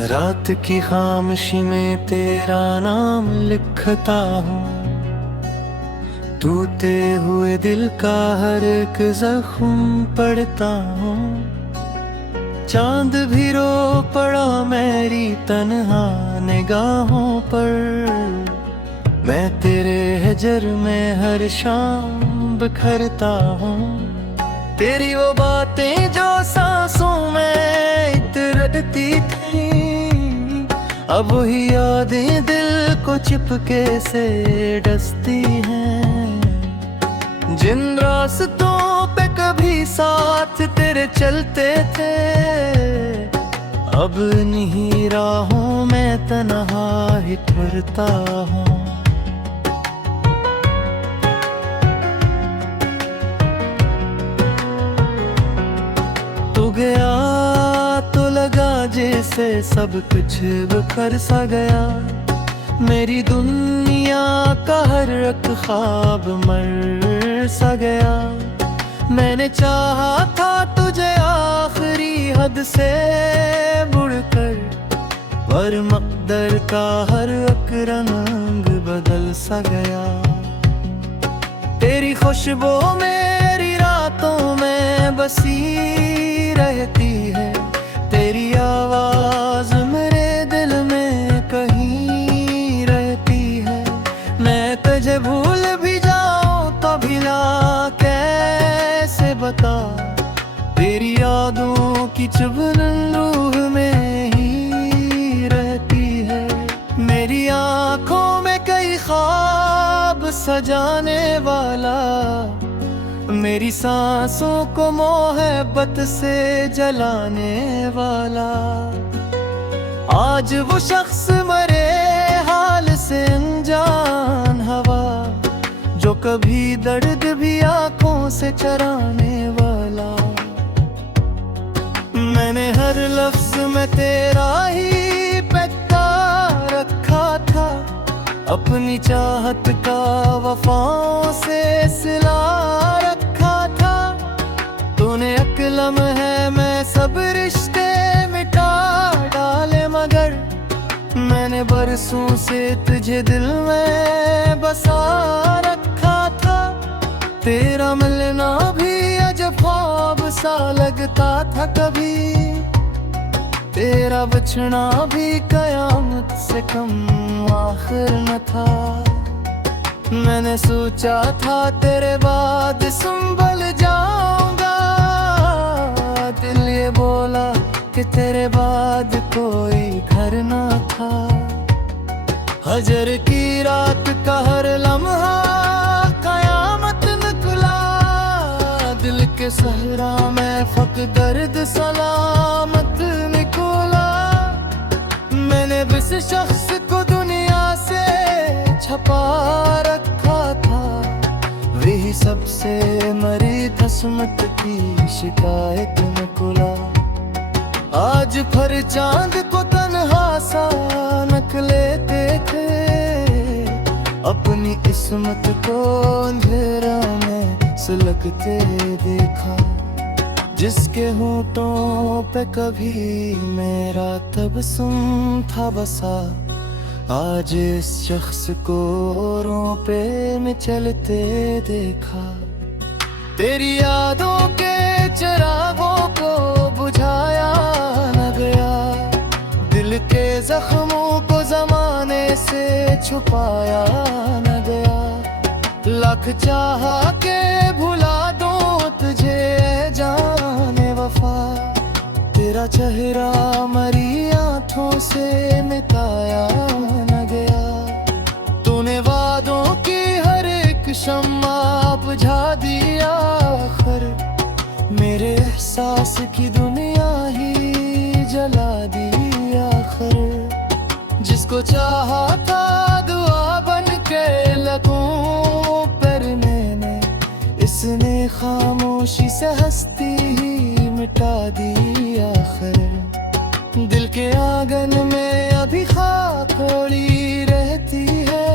रात की खामोशी में तेरा नाम लिखता हूँ, टूटे हुए दिल का हर एक जख्म पढ़ता हूँ। चांद भी रो पड़ा मेरी तन्हा निगाहों पर, मैं तेरे हजर में हर शाम बिखरता हूँ। तेरी वो बातें जो सांसों में इतरती थी, अब वही यादें दिल को चिपके से डसती हैं। जिन रास्तों पे कभी साथ तेरे चलते थे, अब इन्हीं राहों में तन्हा ही फिरता हूँ। तू गया तो लगा जैसे सब कुछ बिखर सा गया, मेरी दुनिया का हर एक ख्वाब मर सा गया। मैंने चाहा था तुझे आखिरी हद से मुड़कर, पर मकदर का हर एक रंग बदल सा गया। तेरी खुशबू मेरी रातों में बसी रहती है, तेरी आवाज मेरे दिल में कहीं रहती है। मैं तुझे भूल भी जाऊं तो भुला कैसे बता, तेरी यादों की चुभन रूह में ही रहती है। मेरी आंखों में कई ख्वाब सजाने वाला, मेरी सांसों को मोहब्बत से जलाने वाला। आज वो शख्स मरे हाल से अनजान हवा, जो कभी दर्द भी आंखों से चराने वाला। मैंने हर लफ्ज में तेरा ही पैता रखा था, अपनी चाहत का वफाओं से सिला रखा था। तूने अकलम है मैं सब रिश्ते मिटा डाले, मगर मैंने बरसों से तुझे दिल में बसा रखा था। तेरा मिलना भी अजब ख्वाब सा लगता था कभी, तेरा बचना भी कयामत से कम आखिर न था। मैंने सोचा था तेरे बाद संभल जाऊंगा, दिल ये बोला कि तेरे बाद कोई घर न था। हजर की रात का हर लम्हा कयामत निकला, दिल के सहरा में फक दर्द सलामत निकला। मैंने जिस शख्स को दुनिया से छपा रखा था, वही सबसे मरी किस्मत की शिकायत निकला। आज फिर चांद को तन्हा सा नकलेते थे, अपनी किस्मत को अंधेरा में सुलगते देखा। जिसके होठों पे कभी मेरा तबस्सुम था बसा, आज इस शख्स को औरों पे में चलते देखा। तेरी यादों के चिरागों को बुझाया न गया, दिल के जख्मों को जमाने से छुपाया न गया। लाख चाहा के भुला दूं तुझे जाने वफा, तेरा चेहरा मरी आंखों से मिटाया न गया। तूने वादों की हर एक शम्मा बुझा दिया आखिर, मेरे एहसास की दुनिया ही जला दी आखिर। जिसको चाहा था दुआ बन के लगूं पर मैंने, इसने खामोशी से हस्ती ही मिटा दी आखिर। दिल के आंगन में अभी खाक पड़ी रहती है,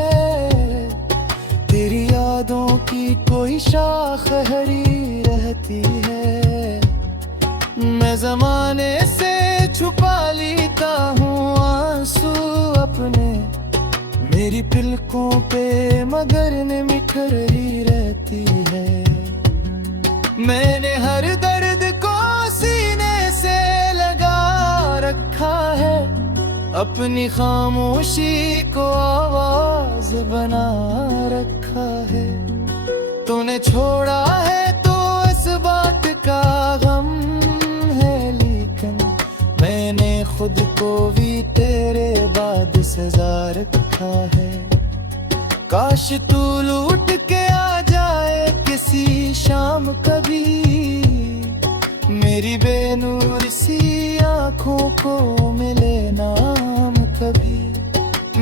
तेरी यादों की कोई शाख हरी रहती है। मैं जमाने से छुपा लेता हूँ मेरी पलकों पे मगर ने मिठरी रहती है। मैंने हर दर्द को सीने से लगा रखा है, अपनी खामोशी को आवाज बना रखा है। तूने छोड़ा है तो इस बात का गम है, लेकिन मैंने खुद को भी तेरे बाद सजा रखा है। काश तू लूट के आ जाए किसी शाम कभी, मेरी बेनूर सी आंखों को मिले नाम कभी।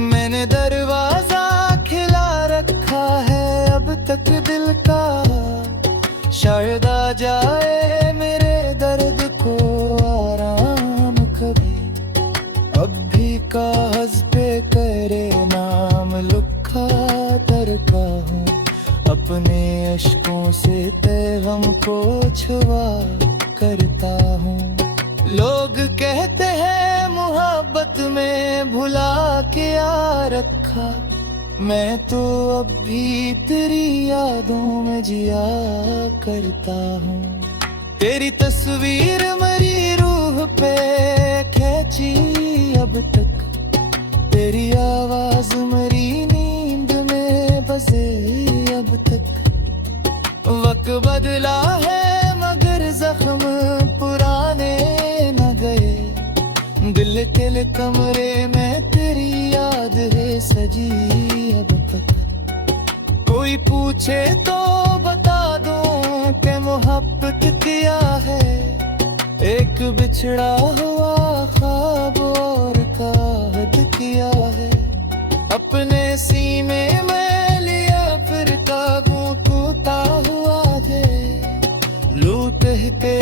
मैंने दरवाजा खिला रखा है अब तक दिल का, शायद आ जाए मेरे दर्द को आराम कभी। अब भी कागज पे करे नाम लिखा तरका हूँ, अपने अश्कों से पैगाम को छुआ करता हूँ। लोग कहते हैं मोहब्बत में भुला के आ रखा, मैं तो अब भी तेरी यादों में जिया करता हूँ। तेरी तस्वीर मेरी रूह पे खींची अब तक, तेरी आवाज मेरी नींद में बसे अब तक। वक्त बदला है मगर जख्म पुराने न गए, दिल के कमरे में तेरी याद है सजी अब तक। कोई पूछे तो बता दूं कि मोहब्बत क्या है, एक बिछड़ा हुआ ख्वाब और काहद किया है। अपने सीने में लिया फिर काबू टूटा हुआ है, लूट के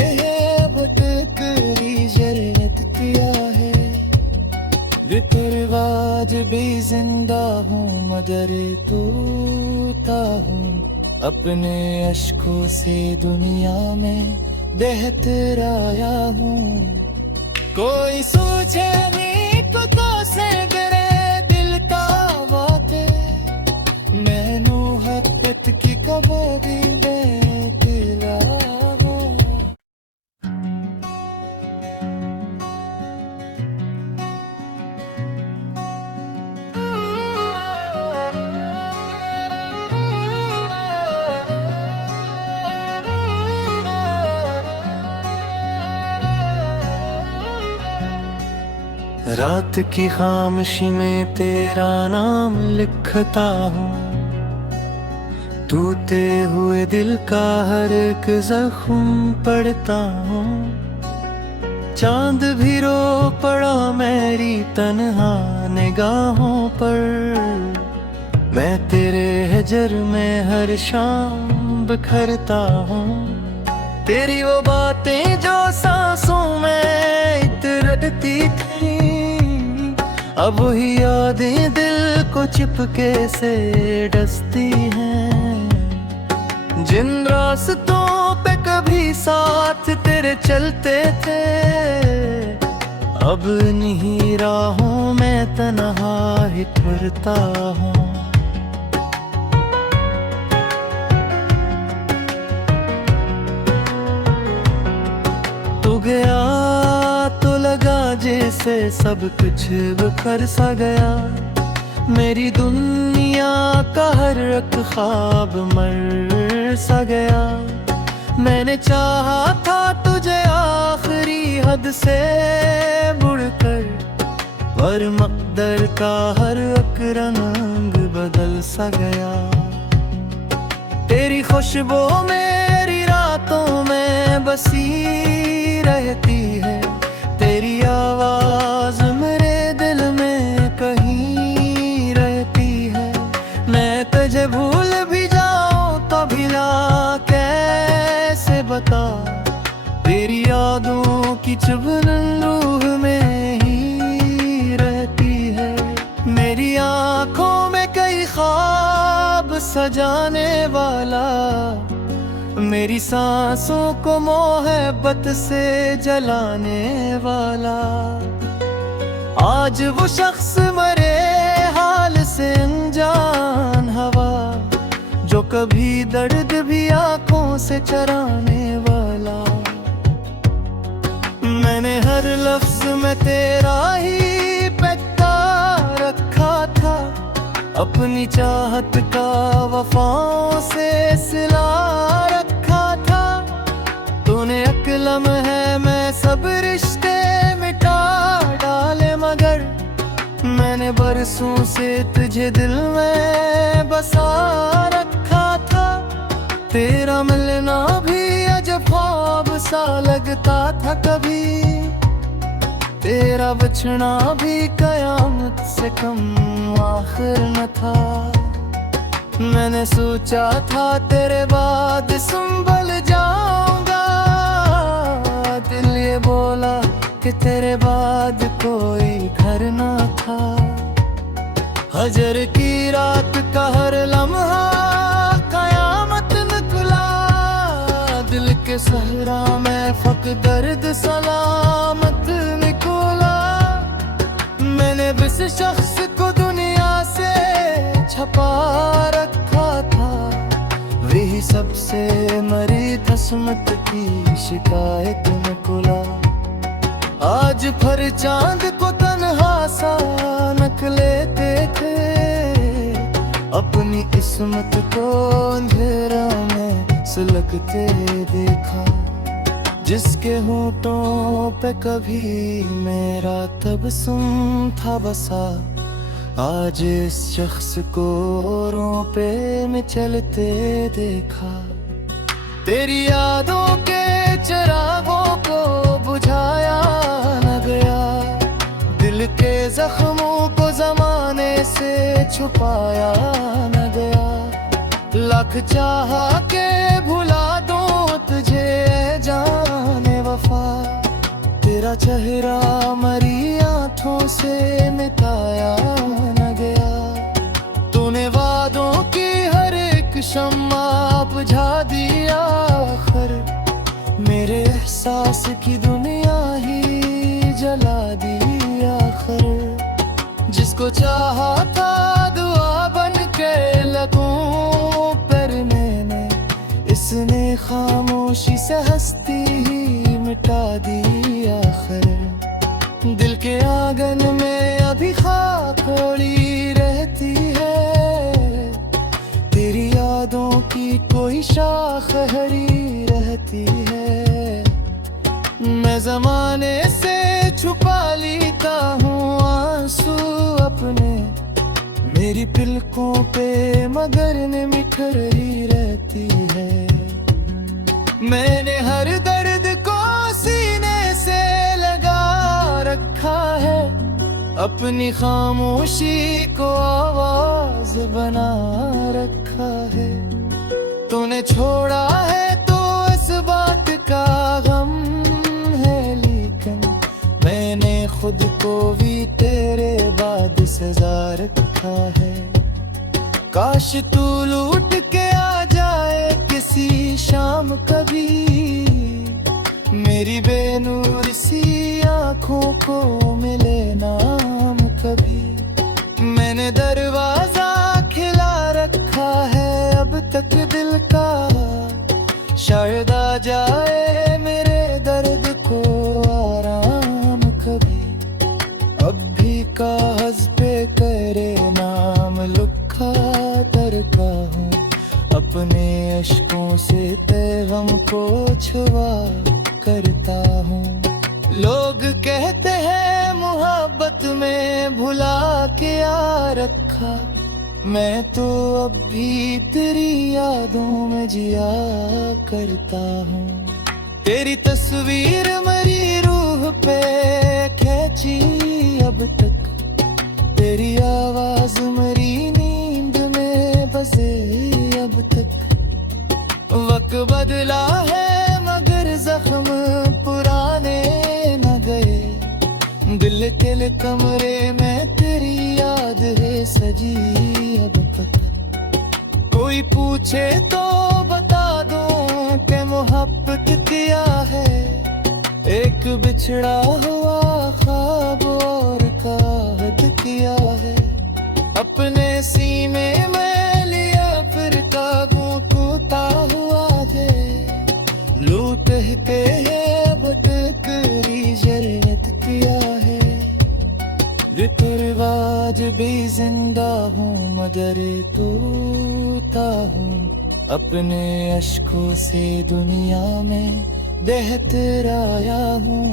भटकरी जरनत किया है। आज भी जिंदा हूँ मगर टूटा हूँ, अपने अश्कों से दुनिया में बहतराया हूँ। कोई सोचे नहीं पता से मेरे दिल का बाते, मैनू हद की कभी बेतला हूँ। रात की खामोशी में तेरा नाम लिखता हूँ, टूटे हुए दिल का हर एक जख्म पढ़ता हूँ। चांद भी रो पड़ा मेरी तन्हा निगाहों पर, मैं तेरे हजर में हर शाम बिखरता हूँ। तेरी वो बातें जो सांसों में इतरती थी, अब वही यादें दिल को चिपके से डसती हैं। जिन रास्तों पे कभी साथ तेरे चलते थे, अब इन्हीं राहों में तन्हा ही फिरता हूँ। तू गया तो लगा जैसे सब कुछ बिखर सा गया, मेरी दुनिया का हर एक ख्वाब मर सा गया। मैंने चाहा था तुझे आखिरी हद से मुड़कर, पर मकदर का हर एक रंग बदल सा गया। तेरी खुशबू मेरी रातों में बसी रहती है, तेरी आवाज मेरे दिल में कहीं रहती है। मैं तुझे भूल भी जाऊं तो भुला कैसे बता, तेरी यादों की चुभन रूह में ही रहती है। मेरी आंखों में कई ख्वाब सजाने वाला, मेरी सांसों को मोहब्बत से जलाने वाला। आज वो शख्स मरे हाल से अनजान हवा, जो कभी दर्द भी आंखों से चराने वाला। मैंने हर लफ्ज में तेरा ही पैता रखा था, अपनी चाहत का वफाओं से सिला रखा था। तूने अक्लम है मैं सब रिश्ते मिटा डाले, मगर मैंने बरसों से तुझे दिल में बसा रखा था। तेरा मिलना भी अजब ख्वाब सा लगता था कभी, तेरा बचना भी कयामत से कम आखिर न था। मैंने सोचा था तेरे बाद संभल जाऊंगा, दिल ये बोला कि तेरे बाद कोई घर न था। हजर की रात का हर लम्हा कयामत निकला, दिल के सहरा में फक दर्द सलामत निकला। मैंने जिस शख्स को दुनिया से छपा रखा था, वही सबसे मरी किस्मत की शिकायत निकला। आज फिर चांद को तन्हा सा नकलेते थे, अपनी किस्मत को अंधेरा में सुलगते देखा। जिसके होठों पे कभी मेरा तबस्सुम था बसा, आज इस शख्स को औरों पे मैं चलते देखा। तेरी यादों के चिरागों को बुझाया न गया, दिल के जख्मों को जमाने से छुपाया न गया। लाख चाहा के भुला दूं तुझे जाने वफा, तेरा चेहरा मरी आंखों से मिटाया न गया। तूने वादों की हर एक शम्मा बुझा दिया, आखिर मेरे एहसास की दुनिया ही जला दी आखिर। जिसको चाहा था दुआ बन के लगूं पर मैंने, इसने खामोशी से हस्ती ही मिटा दी आखिर। दिल के आंगन में अभी खाक पड़ी रहती है, तेरी यादों की कोई शाख हरी रहती है। मैं जमाने से छुपा लेता हूँ आंसू अपने, मेरी पलकों पे मगर ने निखर ही रहती है। मैंने हर दर्द को सीने से लगा रखा है, अपनी खामोशी को आवाज बना रखा है। तूने छोड़ा है तो इस बात का गम है, लेकिन मैंने खुद को भी तेरे बाद सजा रखा है। काश तू लूट के आ जाए किसी शाम कभी, मेरी बेनूर सी आँखों को मिले नाम कभी। मैंने दरवाजा खिला रखा है अब तक दिल का, शायद आ जाए मेरे दर्द को आराम कभी। अब भी कागज पे करे नाम लिखा तरका हूँ, अपने अश्कों से पैगाम को छुआ करता हूँ। लोग कहते हैं मोहब्बत में भुला के आ रखा, मैं तो अब भी तेरी यादों में जिया करता हूँ। तेरी तस्वीर मेरी रूह पे खींची अब तक, तेरी आवाज मेरी नींद में बसे अब तक। वक्त बदला है मगर जख्म पुराने न गए, दिल के कमरे में तेरी याद है सजी अब तक। कोई पूछे तो बता दूं कि मोहब्बत किया है, एक बिछड़ा हुआ ख्वाब और काहत किया है। अपने सीने में लिया फिर काबू टूटा हुआ थे लू कहते हैं भटकरी जन्नत किया है रिवाज भी जिंदा हूँ मगर टूटा हूँ अपने अश्कों से दुनिया में बहतराया हूँ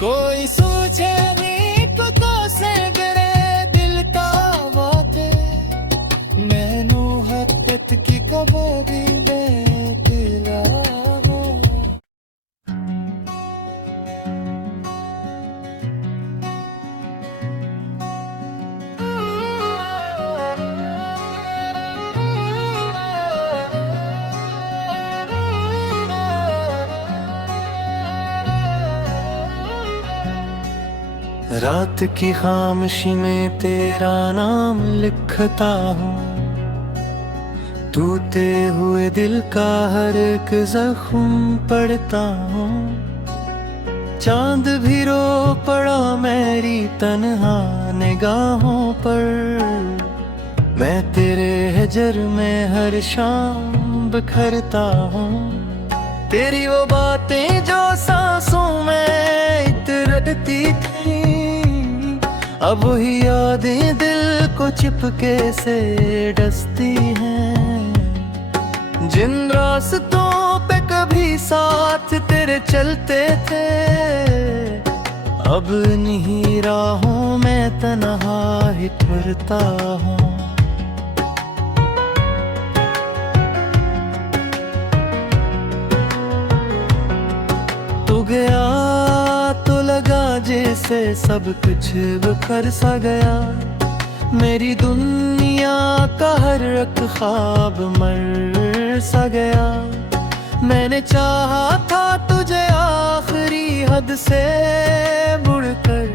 कोई सोचे नहीं पता से मेरे दिल का बाते मैनू हद की कबरी में दिला रात की खामोशी में तेरा नाम लिखता हूँ टूटे हुए दिल का हर एक जख्म पढ़ता हूँ चांद भी रो पड़ा मेरी तन्हा निगाहों पर मैं तेरे हजर में हर शाम बिखरता हूँ तेरी वो बातें जो सांसों में इतरती थी अब वही यादें दिल को चिपके से डसती हैं जिन रास्तों पे कभी साथ तेरे चलते थे अब इन्हीं राहों में तन्हा ही फिरता हूँ तू गया तो लगा जैसे सब कुछ बिखर सा गया मेरी दुनिया का हर एक ख्वाब मर सा गया मैंने चाहा था तुझे आखिरी हद से मुड़कर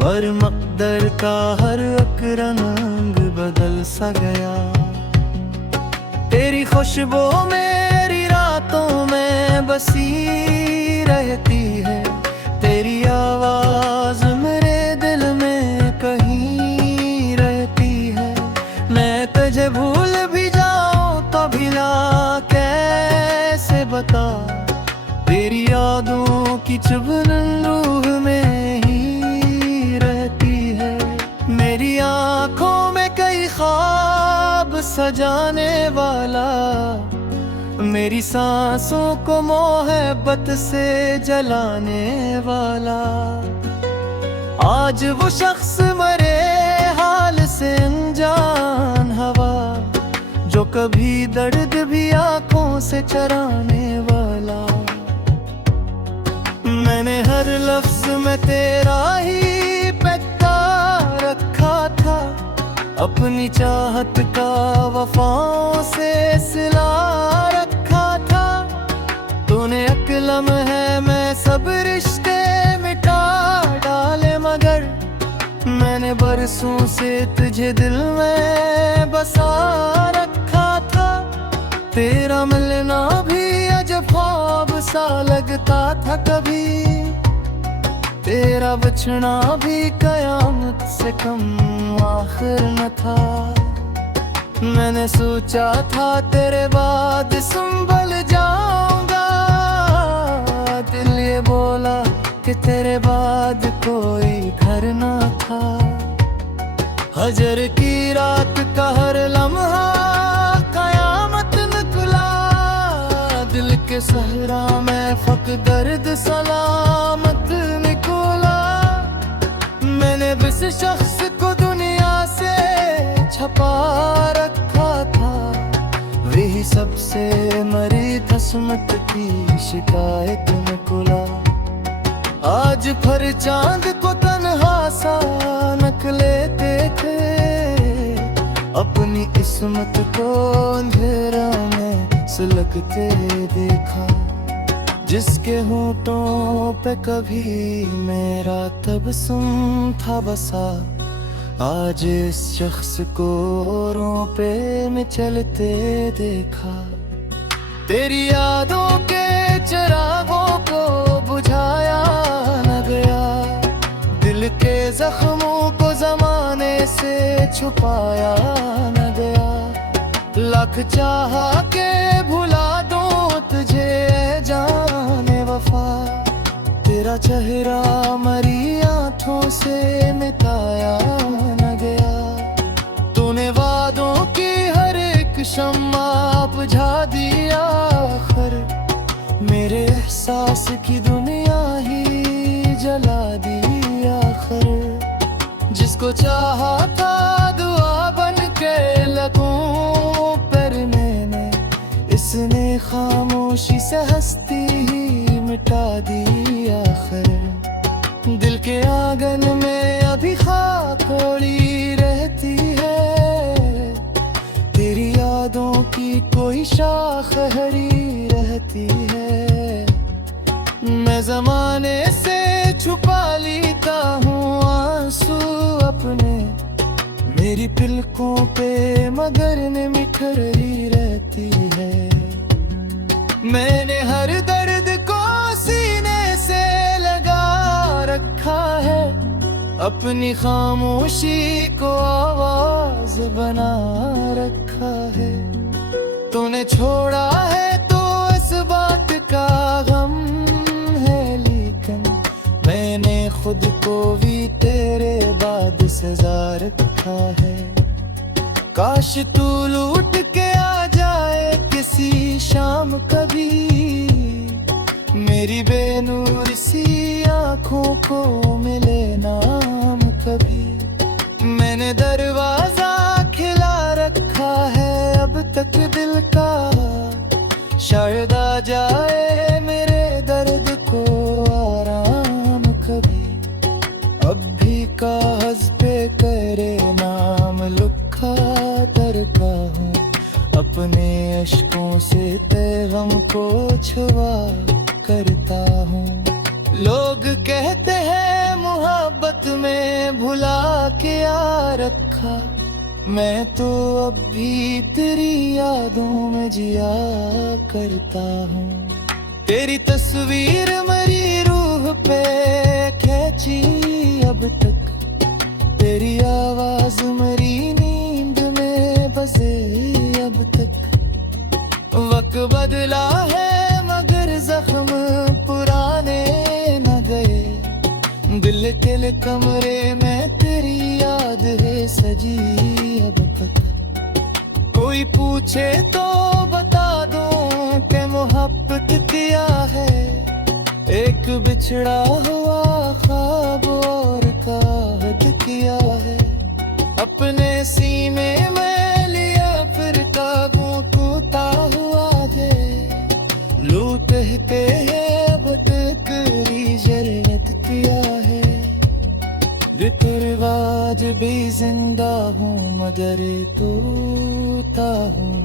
पर मकदर का हर एक रंग बदल सा गया तेरी खुशबू मेरी रातों में बसी रहती है तेरी आवाज मेरे दिल में कहीं रहती है मैं तुझे भूल भी जाऊं तो भिला कैसे बता तेरी यादों की चुभन रूह में ही रहती है मेरी आंखों में कई ख्वाब सजाने वाला मेरी सांसों को मोहब्बत से जलाने वाला आज वो शख्स मरे हाल से अनजान हवा जो कभी दर्द भी आंखों से चराने वाला मैंने हर लफ्ज में तेरा ही पैता रखा था अपनी चाहत का वफाओं से सिला रखा था तूने अकलम है मैं सब रिश्ते मिटा डाले मगर मैंने बरसों से तुझे दिल में बसा रखा था तेरा मिलना भी अजब ख्वाब सा लगता था कभी तेरा बचना भी कयामत से कम आखिर न था मैंने सोचा था तेरे बाद संभल जाऊंगा दिल ये बोला कि तेरे बाद कोई घर ना था हजर की रात का हर लम्हा कयामत निकला दिल के सहरा में फक दर्द सलामत निकला मैंने बिस शख्स को दुनिया से छपा रखा था वही सबसे मरी किस्मत की शिकायत निकला आज फिर चांद को तन्हा सा नक लेते थे अपनी किस्मत को अंधेरा में सुलगते देखा जिसके होठों पे कभी मेरा तबस्सुम था बसा आज इस शख्स को औरों पे में चलते देखा तेरी यादों के चिरागों को बुझाया न गया दिल के जख्मों को जमाने से छुपाया न गया। लाख चाहा के भुला दूं तुझे जाने वफा, तेरा चेहरा मरी आंखों से मिटाया न गया। तूने वादों की हर एक शम्मा बुझा दिया आखिर, मेरे एहसास की दुनिया ही जला दी आखिर। जिसको चाहा था दुआ बन के लगूं पर मैंने, इसने खामोशी से हंसती ही मिटा दी आखिर। दिल के आंगन में अभी खाक पड़ी रहती है, तेरी यादों की कोई शाख हरी रहती है। मैं जमाने से छुपा लेता हूँ आंसू अपने, मेरी पलकों पे मगर ने मिठरी रहती है। मैंने हर दर्द को सीने से लगा रखा है, अपनी खामोशी को आवाज बना रखा है। तूने छोड़ा है तो इस बात का गम है, लेकिन मैंने खुद को भी तेरे बाद सजा रखा है। काश तू लूट के आ जाए किसी शाम कभी, मेरी बेनूर सी आँखों को मिले नाम कभी। मैंने दरवाजा खिला रखा है अब तक दिल का, शायद आ जाए मेरे दर्द को आराम कभी। अब भी कागज पे करे नाम लिखा तरका हूँ, अपने अश्कों से पैगाम को छुआ करता हूँ। लोग कहते हैं मोहब्बत में भुला के आ रखा, मैं तो अब भी तेरी यादों में जिया करता हूँ। तेरी तस्वीर मेरी रूह पे खींची अब तक, तेरी आवाज मेरी नींद में बसे अब तक। वक्त बदला है मगर जख्म पुराने न गए, दिल के कमरे में तेरी याद है सजी अब तक। कोई पूछे तो बता दूं कि मोहब्बत किया है, एक बिछड़ा हुआ ख्वाब और काहद किया है। अपने सीने में लिया फिर कागों को हुआ दे, लो कहते हैं अब तक जरूरत किया है। रिवाज भी जिंदा हूँ मगर तोता हूँ,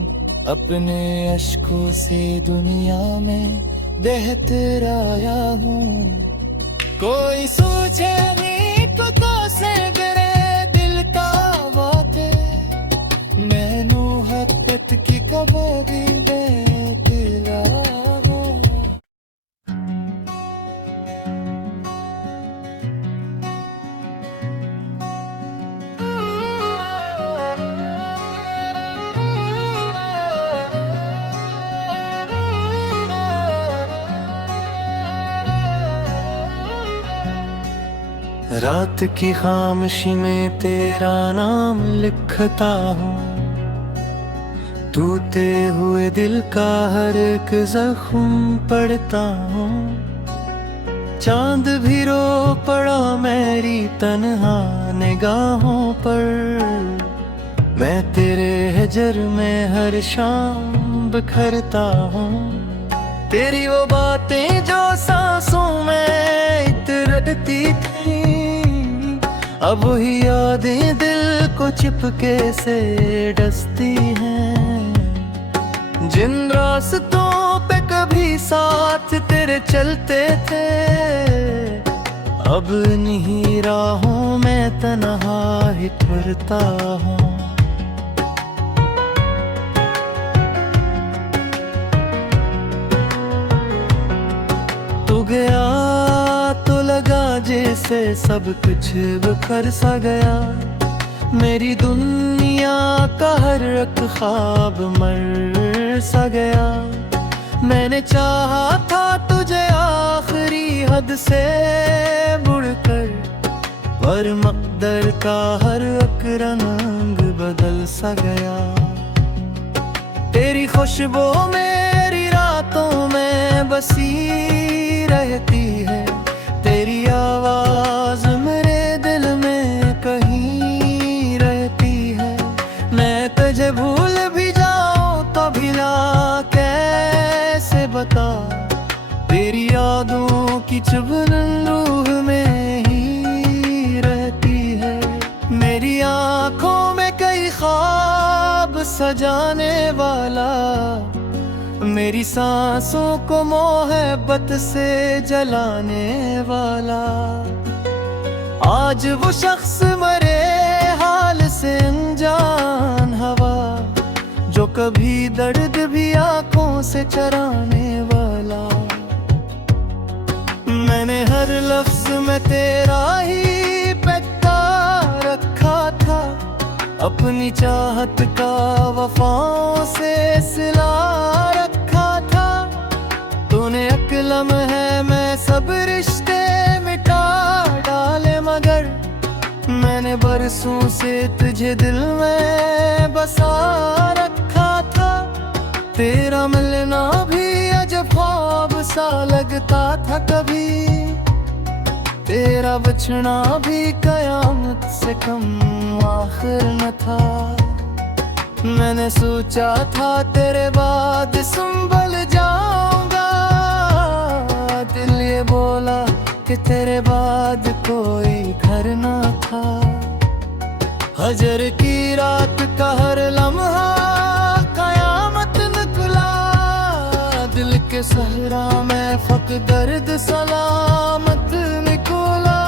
अपने अश्कों से दुनिया में बहतराया हूँ। कोई सोचे नहीं तो से मेरे दिल का बात है, मैनू हक़त की कभी भी बेतिला हूँ। रात की खामोशी में तेरा नाम लिखता हूँ, टूटे हुए दिल का हर एक जख्म पढ़ता हूँ। चांद भी रो पड़ा मेरी तन्हा निगाहों पर, मैं तेरे हजर में हर शाम बिखरता हूँ। तेरी वो बातें जो सांसों में इतरती थी, अब वही यादें दिल को चिपके से डसती हैं। जिन रास्तों पे कभी साथ तेरे चलते थे, अब इन्हीं राहों में तन्हा ही फिरता हूँ। तू गया तो लगा जैसे सब कुछ बिखर सा गया, मेरी दुनिया का हर एक ख्वाब मर सा गया। मैंने चाहा था तुझे आखिरी हद से मुड़कर, पर मकदर का हर एक रंग बदल सा गया। तेरी खुशबू मेरी रातों में बसी रहती है, तेरी आवाज मेरे दिल में कहीं रहती है। मैं तुझे भूल भी जाऊं तो भुला कैसे बता, तेरी यादों की चुभन रूह में ही रहती है। मेरी आंखों में कई ख्वाब सजाने वाला, मेरी सांसों को मोहब्बत से जलाने वाला। आज वो शख्स मरे हाल से अनजान हवा, जो कभी दर्द भी आंखों से चराने वाला। मैंने हर लफ्ज में तेरा ही पैता रखा था, अपनी चाहत का वफाओं से सिला रखा था। तूने अकलम है मैं सब रिश्ते मिटा डाले, मगर मैंने बरसों से तुझे दिल में बसा रखा था। तेरा मिलना भी अजब ख्वाब सा लगता था कभी, तेरा बचना भी कयामत से कम आखिर न था। मैंने सोचा था तेरे बाद संभल जाऊंगा, दिल ये बोला कि तेरे बाद कोई घर न था। हजर की रात का हर लम्हा कयामत निकला, दिल के सहरा में फक दर्द सलामत निकला।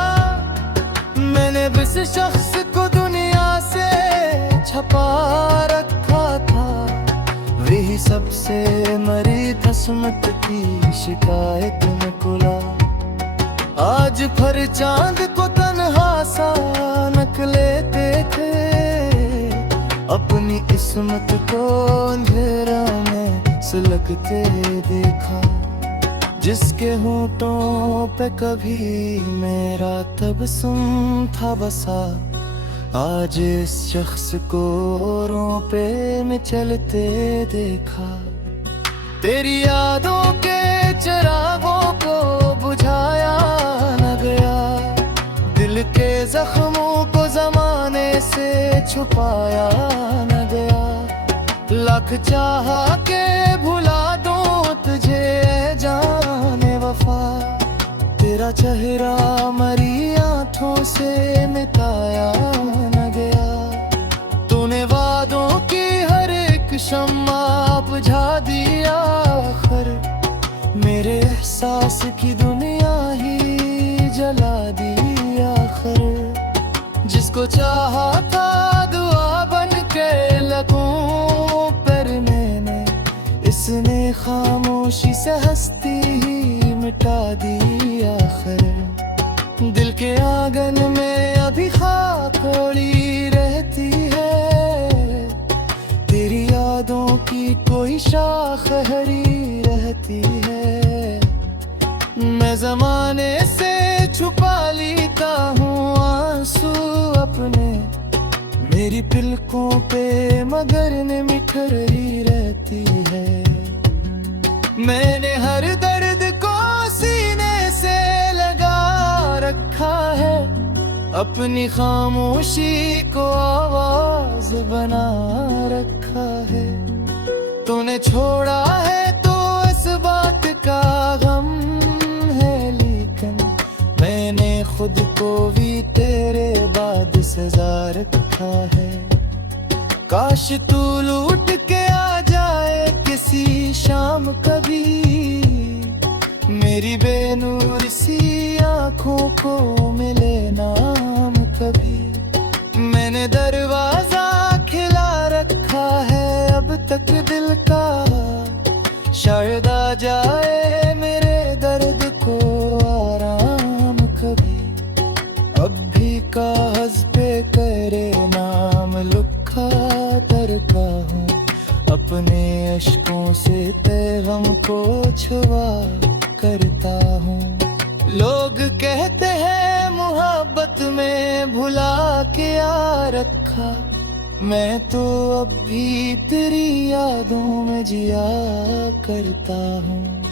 मैंने जिस शख्स को दुनिया से छपा रखा था, वही सबसे मरी किस्मत की शिकायत निकला। आज फिर चांद को तन्हा सा नकलेते थे, अपनी किस्मत को अंधेरा में सुलगते देखा। जिसके होठों पे कभी मेरा तबस्सुम था बसा, आज इस शख्स को औरों पे में चलते देखा। तेरी यादों के चिरागों को बुझाया न गया, दिल के जख्मों को जमाने से छुपाया न गया। लाख चाहा के भुला दूं तुझे जाने वफा, तेरा चेहरा मरी आंखों से मिटाया न गया। तूने वादों की हर एक शम्मा बुझा दिया आखिर, मेरे एहसास की दुनिया ही जला दी आखिर। जिसको चाहा था दुआ बन के लगूं पर मैंने, इसने खामोशी से हस्ती ही मिटा दी आखिर। दिल के आंगन में अभी खाक पड़ी रहती है, तेरी यादों की कोई शाख हरी रहती है। मैं जमाने से छुपा लेता हूँ आंसू अपने, मेरी पलकों पे मगर ने मिठरी रहती है। मैंने हर दर्द को सीने से लगा रखा है, अपनी खामोशी को आवाज बना रखा है। तूने छोड़ा है तो इस बात का गम है, लेकिन मैंने खुद को भी तेरे बाद सजा रखा है। काश तू लूट के आ जाए किसी शाम कभी, मेरी बेनूर सी आंखों को मिले नाम कभी। मैंने दरवाजा खिला रखा है अब तक दिल का, शायद आ जाए मेरे दर्द को आराम कभी। अब भी काज पे करे ना लुखा तरका हूँ, अपने अश्कों से गम को छुआ करता हूँ। लोग कहते हैं मोहब्बत में भुला के आ रखा, मैं तो अब भी तेरी यादों में जिया करता हूँ।